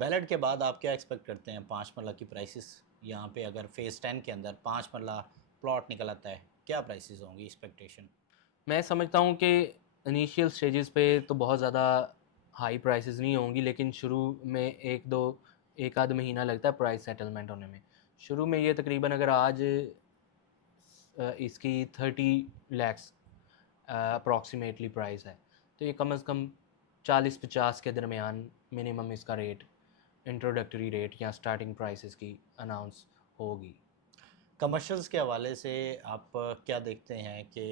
Ballot के बाद आप क्या एक्सपेक्ट करते हैं 5 मरला की प्राइसेस यहाँ पे अगर फ़ेज़ 10 के अंदर 5 मरला प्लॉट निकल आता है, क्या प्राइसेस होंगी एक्सपेक्टेशन? मैं समझता हूँ कि इनिशियल स्टेजेस पे तो बहुत ज़्यादा हाई प्राइसेस नहीं होंगी, लेकिन शुरू में एक आध महीना लगता है प्राइस सेटलमेंट होने में। शुरू में ये तकरीबन अगर आज इसकी 30 लैक्स अप्रॉक्सीमेटली प्राइस है, तो ये कम से कम 40-50 के दरमियान मिनिमम इसका रेट, इंट्रोडक्टरी रेट या स्टार्टिंग प्राइसेस की अनाउंस होगी। कमर्शियल्स के हवाले से आप क्या देखते हैं कि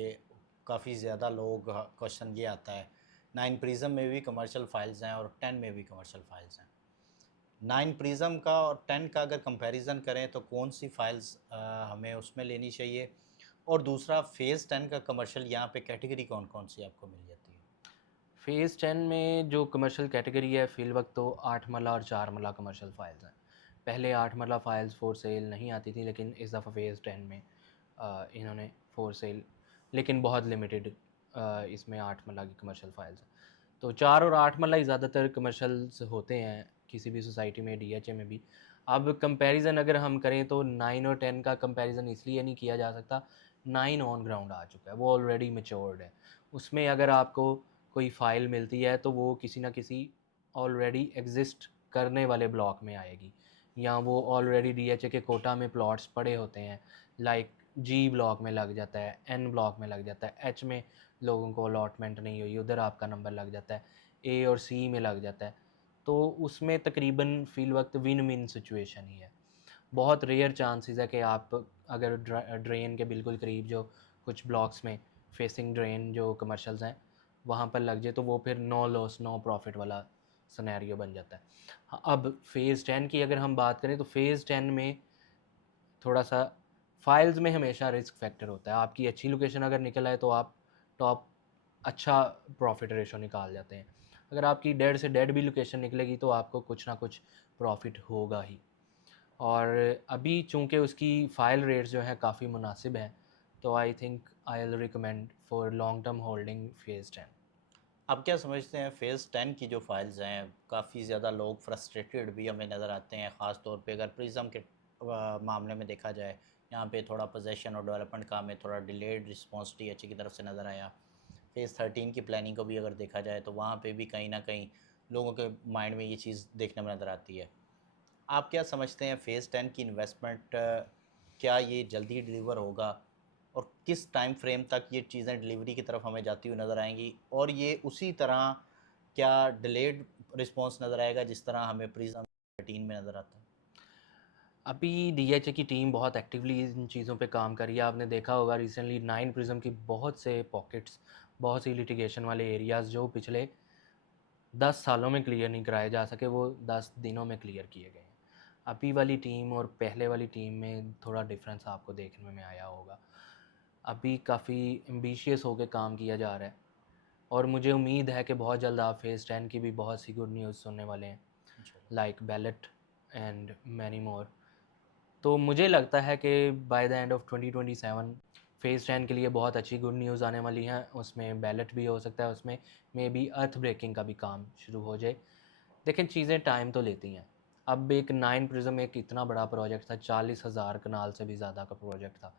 काफ़ी ज़्यादा लोग क्वेश्चन ये आता है, 9 प्रिज़म में भी कमर्शियल फ़ाइल्स हैं और 10 में भी कमर्शियल फ़ाइल्स हैं। 9 प्रिज़म का और 10 का अगर कंपैरिज़न करें तो कौन-सी फ़ाइल्स हमें उसमें लेनी चाहिए? और दूसरा फ़ेज़ 10 का कमर्शियल यहाँ पे कैटेगरी कौन-कौन सी आपको मिल जाती है? फ़ेज़ 10 में जो कमर्शियल कैटेगरी है फ़िल वक्त तो 8 मरला और 4 मरला कमर्शियल फ़ाइल्स हैं। पहले 8 मरला फ़ाइल्स फ़ॉर सेल नहीं आती थी, लेकिन इस दफ़ा फ़ेज़ 10 में इन्होंने फ़ॉर सेल, लेकिन बहुत लिमिटेड, इसमें 8 मरला की कमर्शियल फ़ाइल्स हैं। तो 4 और 8 मरला ही ज़्यादातर कमर्शियल्स होते हैं किसी भी सोसाइटी में, डीएचए में भी। अब कंपैरिज़न अगर हम करें तो 9 और 10 का कंपैरिज़न इसलिए नहीं किया जा सकता, 9 ऑन ग्राउंड आ चुका है, वो ऑलरेडी मैच्योर्ड है। उसमें अगर आपको कोई फ़ाइल मिलती है तो वो किसी न किसी ऑलरेडी एग्ज़िस्ट करने वाले ब्लॉक में आएगी, या वो ऑलरेडी डीएचए के कोटा में प्लॉट्स पड़े होते हैं। लाइक जी ब्लॉक में लग जाता है, एन ब्लॉक में लग जाता है, एच में लोगों को अलॉटमेंट नहीं हुई, उधर आपका नंबर लग जाता है, ए और सी में लग जाता है। तो उसमें तकरीबन फ़िल वक्त विन विन सिचुएशन ही है। बहुत रेयर चांसेस है कि आप अगर ड्रेन के बिल्कुल करीब जो कुछ ब्लॉक्स में फेसिंग ड्रेन जो कमर्शियल्स हैं वहाँ पर लग जाए, तो वो फिर नो लॉस नो प्रॉफिट वाला सिनेरियो बन जाता है। हाँ, अब फ़ेज़ 10 की अगर हम बात करें तो फ़ेज़ 10 में थोड़ा सा फाइल्स में हमेशा रिस्क फैक्टर होता है। आपकी अच्छी लोकेशन अगर निकल आए तो आप टॉप अच्छा प्रॉफिट रेशो निकाल जाते हैं। अगर आपकी डेड से डेड भी लोकेशन निकलेगी तो आपको कुछ ना कुछ प्रॉफिट होगा ही। और अभी चूँकि उसकी फ़ाइल रेट्स जो हैं काफ़ी मुनासिब हैं, तो I think I will recommend for long term holding phase 10। आप क्या समझते हैं फ़ेज़ 10 की जो फ़ाइल्स हैं, काफ़ी ज़्यादा लोग फ्रस्ट्रेटेड भी हमें नज़र आते हैं, ख़ास तौर पे अगर प्रिज़्म के मामले में देखा जाए, यहाँ पे थोड़ा पोज़ेशन और डेवलपमेंट काम में थोड़ा डिलेड रिस्पॉन्स डीएचए की तरफ से नज़र आया। फ़ेज़ 13 की प्लानिंग को भी अगर देखा जाए, तो वहाँ पे भी कहीं न कहीं लोगों के माइंड में ये चीज़ देखने में नज़र आती है। आप क्या समझते हैं फ़ेज़ 10 की इन्वेस्टमेंट क्या ये जल्दी डिलीवर होगा? और किस टाइम फ्रेम तक ये चीज़ें डिलीवरी की तरफ हमें जाती हुई नज़र आएँगी? और ये उसी तरह क्या डिलेड रिस्पॉन्स नज़र आएगा जिस तरह हमें प्रिज़्म 13 में नज़र आता है? अभी डीएचए की टीम बहुत एक्टिवली इन चीज़ों पे काम कर रही है। आपने देखा होगा रिसेंटली 9 प्रिज़्म की बहुत से पॉकेट्स, बहुत सी लिटिगेशन वाले एरियाज़ जो पिछले 10 सालों में क्लियर नहीं कराए जा सके, वो 10 दिनों में क्लियर किए गए हैं। अभी वाली टीम और पहले वाली टीम में थोड़ा डिफरेंस आपको देखने में आया होगा। अभी काफ़ी एम्बिशियस होके काम किया जा रहा है, और मुझे उम्मीद है कि बहुत जल्द आप फ़ेज़ 10 की भी बहुत सी गुड न्यूज़ सुनने वाले हैं, इंशाल्लाह। Like ballot and many more. तो मुझे लगता है कि by the end of 2027 phase 10 के लिए बहुत अच्छी गुड न्यूज़ आने वाली हैं। उसमें बैलेट भी हो सकता है, उसमें मेबी अर्थ ब्रेकिंग का भी काम शुरू हो जाए। लेकिन चीज़ें टाइम तो लेती हैं। अब एक 9 प्रिज़्म एक इतना बड़ा प्रोजेक्ट था, 40,000 कनाल से भी ज़्यादा का प्रोजेक्ट था।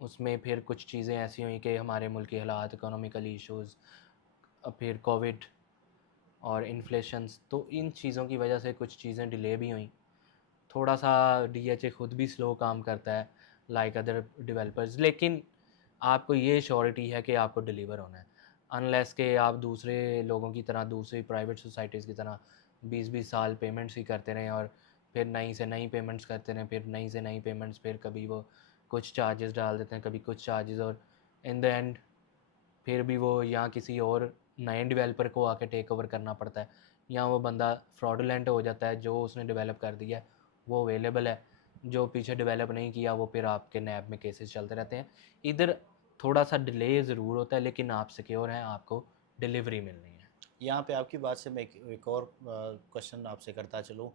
उसमें फिर कुछ चीज़ें ऐसी हुई कि हमारे मुल्क के हालात, इकोनॉमिकल इश्यूज़, फिर कोविड और इन्फ्लेशंस, तो इन चीज़ों की वजह से कुछ चीज़ें डिले भी हुई। थोड़ा-सा डीएचए खुद भी स्लो काम करता है लाइक अदर डेवलपर्स, लेकिन आपको ये श्योरिटी है कि आपको डिलीवर होना है। अनलेस के आप दूसरे लोगों की तरह, दूसरी प्राइवेट सोसाइटीज़ की तरह 20-20 साल पेमेंट्स ही करते रहें, और फिर नई से नई पेमेंट्स करते रहें, फिर नई से नई पेमेंट्स, फिर कभी वो कुछ चार्जेस डाल देते हैं, कभी कुछ चार्जेस, और इन द एंड फिर भी वो या किसी और नए डेवलपर को आके टेक ओवर करना पड़ता है, या वो बंदा फ्रॉडुलेंट हो जाता है, जो उसने डेवलप कर दिया है वो अवेलेबल है, जो पीछे डेवलप नहीं किया वो फिर आपके नैब में केसेस चलते रहते हैं। इधर थोड़ा सा डिले ज़रूर होता है, लेकिन आप सिक्योर हैं, आपको डिलीवरी मिलनी है। यहाँ पे आपकी बात से मैं एक और क्वेश्चन आपसे करता चलूँ।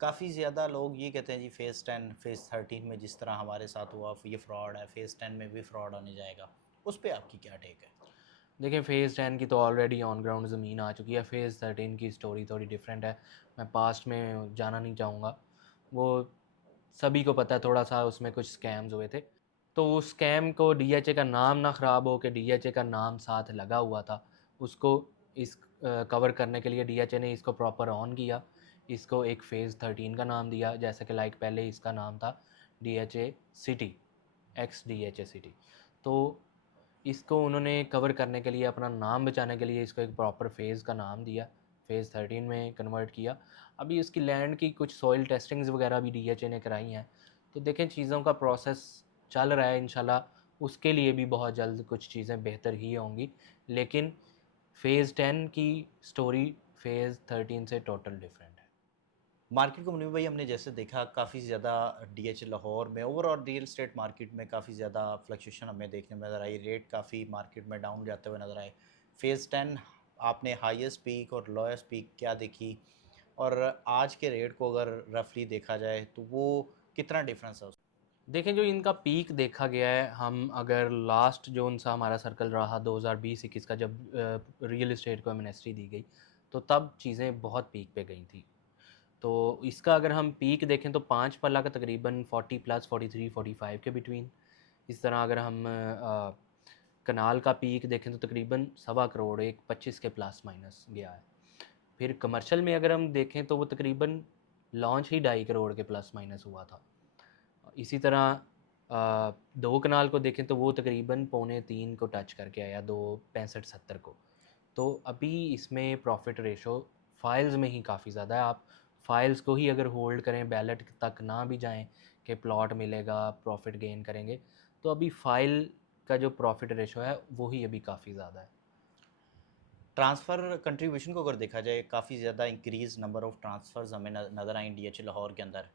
काफ़ी ज़्यादा लोग ये कहते हैं जी फ़ेज़ 10, फ़ेज़ 13 में जिस तरह हमारे साथ हुआ ये फ्रॉड है, फ़ेज़ 10 में भी फ्रॉड होने जाएगा। उस पे आपकी क्या टेक है? देखिए फ़ेज़ 10 की तो ऑलरेडी ऑन ग्राउंड ज़मीन आ चुकी है। फ़ेज़ 13 की स्टोरी थोड़ी डिफरेंट है। मैं पास्ट में जाना नहीं चाहूँगा। वो सभी को पता है, थोड़ा-सा उसमें कुछ स्कैम्स हुए थे। तो उस स्कैम को डीएचए का नाम ना ख़राब हो के डीएचए का नाम साथ लगा हुआ था, उसको इस कवर करने के लिए डीएचए ने इसको प्रॉपर ऑन किया। इसको एक फ़ेज़ 13 का नाम दिया, जैसे कि लाइक पहले इसका नाम था DHA city, x DHA city. तो इसको उन्होंने कवर करने के लिए, अपना नाम बचाने के लिए इसको एक प्रॉपर फ़ेज़ का नाम दिया, फ़ेज़ 13 में कन्वर्ट किया। अभी उसकी लैंड की कुछ सॉइल टेस्टिंग्स वगैरह भी डीएचए ने कराई हैं। तो देखें चीज़ों का प्रोसेस चल रहा है, इंशाल्लाह उसके लिए भी बहुत जल्द कुछ चीज़ें बेहतर ही होंगी। लेकिन फ़ेज़ 10 की स्टोरी फ़ेज़ 13 से टोटल डिफरेंट है। मार्केट को मुनीब भाई हमने जैसे देखा काफ़ी ज़्यादा डीएच लाहौर में ओवरऑल रियल एस्टेट मार्केट में काफ़ी ज़्यादा फ्लक्चुएशन हमें देखने में नज़र आई, रेट काफ़ी मार्केट में डाउन जाते हुए नज़र आए। फेज़ 10 आपने हाईएस्ट पीक और लोएस्ट पीक क्या देखी, और आज के रेट को अगर रफली देखा जाए तो वो कितना डिफरेंस है? देखें जो इनका पीक देखा गया है, हम अगर लास्ट जो उनसा हमारा सर्कल रहा 2020-21 का, जब रियल एस्टेट को एमनेस्टी दी गई, तो तब चीज़ें बहुत पीक पे गई थी। तो इसका अगर हम पीक देखें तो 5 पल्ला का तकरीबन 40 प्लस 43-45 के बिटवीन। इस तरह अगर हम कनाल का पीक देखें तो तकरीबन 1.25 करोड़, एक 25 के प्लस माइनस गया है। फिर कमर्शियल में अगर हम देखें तो वो तकरीबन लॉन्च ही 2.5 करोड़ के प्लस माइनस हुआ था। इसी तरह 2 कनाल को देखें तो वो तकरीबन पौने 3 को टच करके आया, 2.65-70 को। तो अभी इसमें प्रॉफिट रेशो फाइल्स में ही काफ़ी ज़्यादा है। आप फाइल्स को ही अगर होल्ड करें, बैलेट तक ना भी जाएं कि प्लॉट मिलेगा, प्रॉफिट गेन करेंगे, तो अभी फाइल का जो प्रॉफिट रेशो है वो ही अभी काफ़ी ज़्यादा है। ट्रांसफ़र कंट्रीब्यूशन को अगर देखा जाए काफ़ी ज़्यादा इंक्रीज़ नंबर ऑफ़ ट्रांसफ़र्स हमें नज़र आए डीएच लाहौर के अंदर।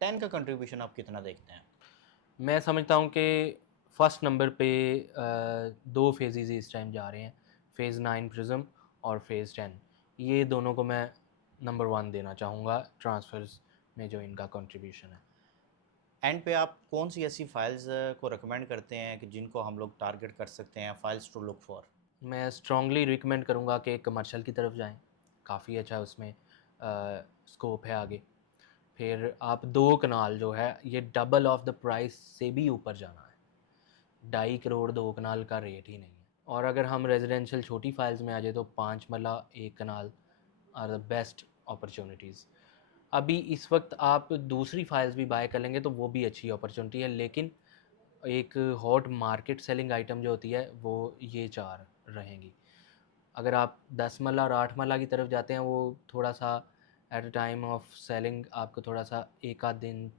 10 का कंट्रीब्यूशन आप कितना देखते हैं? मैं समझता हूँ कि फर्स्ट नंबर पे 2 फेजेज़ इस टाइम जा रहे हैं, फ़ेज़ 9 प्रिज़्म और फ़ेज़ 10। ये दोनों को मैं नंबर 1 देना चाहूँगा ट्रांसफ़र्स में जो इनका कंट्रीब्यूशन है। एंड पे आप कौन सी ऐसी फाइल्स को रिकमेंड करते हैं कि जिनको हम लोग टारगेट कर सकते हैं, फाइल्स टू लुक फॉर? मैं स्ट्रॉन्गली रिकमेंड करूँगा कि कमर्शियल की तरफ जाएँ, काफ़ी अच्छा उसमें स्कोप है आगे। फिर आप 2 कनाल जो है, ये डबल ऑफ द प्राइस से भी ऊपर जाना है। 2.5 करोड़ 2 कनाल का रेट ही नहीं है। और अगर हम रेज़िडेंशियल छोटी फाइल्स में आ जाए तो 5 मरला 1 कनाल आर द बेस्ट अपॉर्च्युनिटीज़। अभी इस वक्त आप दूसरी फाइल्स भी बाय कर लेंगे तो वो भी अच्छी अपॉर्च्युनिटी है, लेकिन एक हॉट मार्केट सेलिंग आइटम जो होती है वो ये 4 रहेंगी। अगर आप 10 मरला और 8 मरला की तरफ जाते हैं, वो थोड़ा-सा at a time of selling आपको थोड़ा-सा 1 आध दिन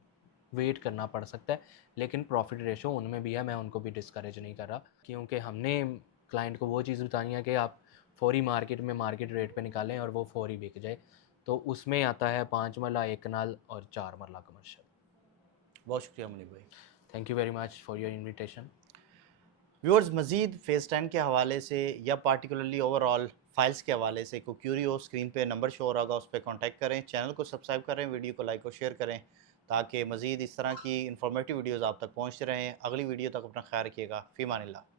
वेट करना पड़ सकता है, लेकिन प्रॉफ़िट रेशो उनमें भी है, मैं उनको भी डिस्करेज नहीं कर रहा, क्योंकि हमने क्लाइंट को वो चीज़ बतानी है कि आप फौरी मार्केट में मार्केट रेट पे निकालें और वो फौरी बिक जाए। तो उसमें आता है 5 मरला 1 कनाल और 4 मरला कमर्शियल। बहुत शुक्रिया मुनीब भाई। Thank you very much for your invitation. Viewers मज़ीद फेज़ 10 के हवाले से या पार्टिकुलरली ओवरऑल फाइल्स के हवाले से कोई क्यूरी हो, स्क्रीन पे नंबर शो हो रहा होगा, उस पे कॉन्टैक्ट करें। चैनल को सब्सक्राइब करें, वीडियो को लाइक और शेयर करें, ताकि मज़ीद इस तरह की इन्फॉर्मेटिव वीडियोज़ आप तक पहुँचते रहें। अगली वीडियो तक अपना ख्याल रखिएगा। फ़ी अमानिल्लाह।